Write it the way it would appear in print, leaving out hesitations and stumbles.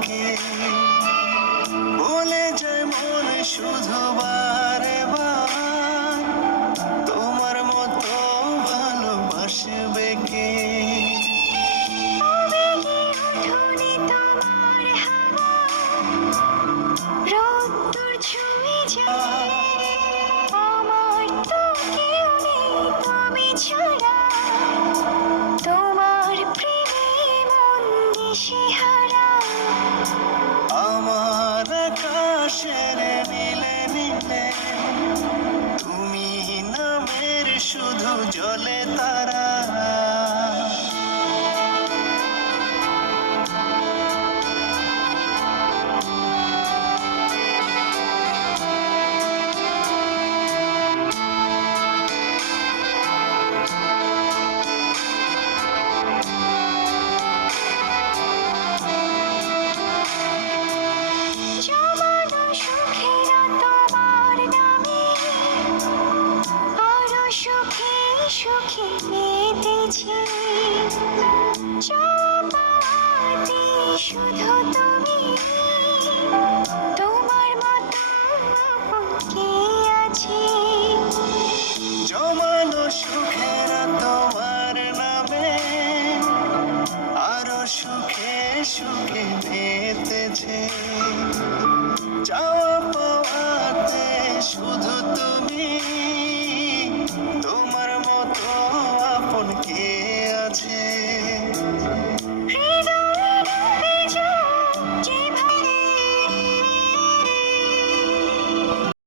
থাকে, বলে যায় মন শুধু বারে বার, তোমার মতো ভালোবাসবে কে। রোদ্দুর ছুঁয়ে যায়, আমার তো কেউ নেই তুমি ছাড়া। তোমার প্রেমে মন দিশেহারা। আমার আকাশের নীলে নীলে তুমি নামের শুধু জলে তারা। জমানো সুখেরা তোমার নামে, আরো সুখে সুখে মেতেছে। চাপাতে শুধু তুমি, তোমার মতো কে আছে। জমানো সুখেরা তোমার নামে, আরো সুখে সুখে মেতেছে। চাওয়া পাওয়াতে শুধু তুমি।